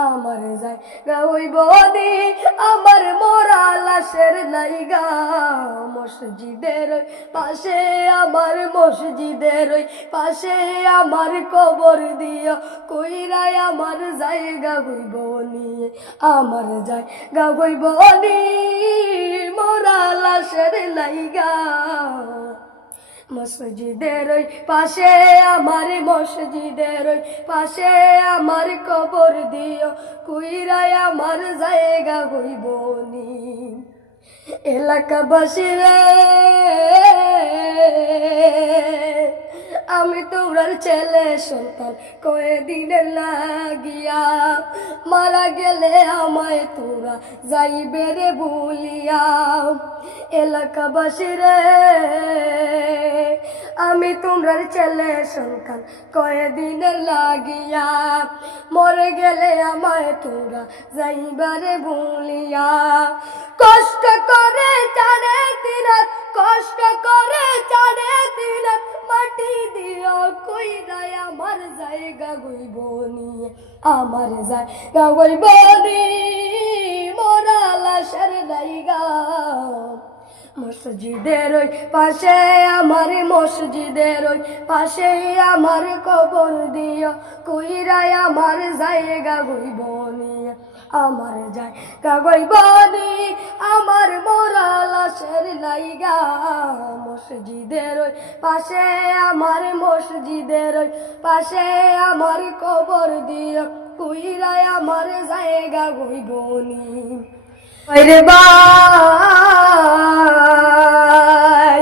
আমার জায়গা হইব নি আমার মোরা লাশের লাইগা মসজিদের পাশে আমার মসজিদের পাশে আমার কবর দিও কইরাই আমার জায়গা হইব নি আমার জায়গা হইব নি মোরা লাশের লাইগা মসজিদের পাশে আমার মসজিদের পাশে আমার কবর দিও কইরাই আমার জায়গা হইব নি এলাকাবাসী রে আমি তোমরার ছেলে সন্তান কয়েকদিনের লাগিয়া মারা গেলে আমায় তোরা যাইবে রে ভুলিয়া এলাকাবাসী রে আমি তোমরার ছেলে সন্তান কয়েকদিনের লাগিয়া মরে গেলে আমায় তোরা যাইবারে ভুলিয়া কষ্ট করে চারে দিনাত কষ্ট করে চারে দিনাত মাটি দিও কইরাই আমার জায়গা হইব নি আমার জায়গা হইব নি মোরা লাশের লাইগা মসজিদের পাশে আমার মসজিদের পাশে আমার কবর দিও কইরাই আমার জায়গা হইব নি আমার জায়গা হইব নি আমার মোরা লাশের লাইগা মসজিদের পাশে আমার মসজিদের পাশে আমার কবর দিও কইরাই আমার জায়গা হইব নি রে ভাই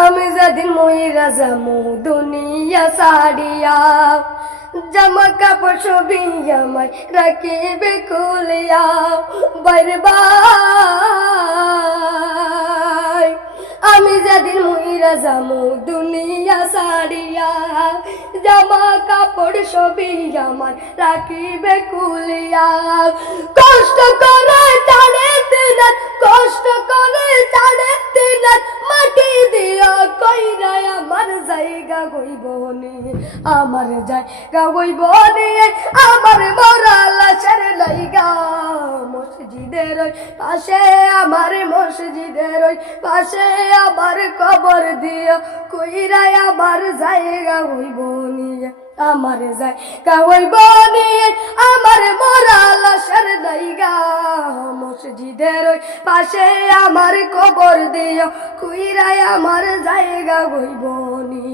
আমি যেদিন মইরা যামু দুনিয়া ছাড়িয়া জামা কাপড় সবই আমায় রাখিবে খুলিয়া বাইরে ভাই আমি যেদিন মইরা যামু দুনিয়া ছাড়িয়া জামা কাপড় সবই আমার রাখিবে খুলিয়া কষ্ট করে চালে দিনাত কষ্ট করে চালে দিনাত মাটি দিয়া কইরাই আমার জায়গা হইব নি আমার জায়গা হইব নি আমার মোরা লাশের লাইগা মসজিদের পাশে আমার মসজিদের পাশে আমার কবর দিও কইরাই আমার জায়গা হইব নি আমার জায়গা হইব নি আমার মোরা লাশের লাইগা মসজিদের পাশে আমার কবর দিও কইরাই আমার জায়গা হইব নি।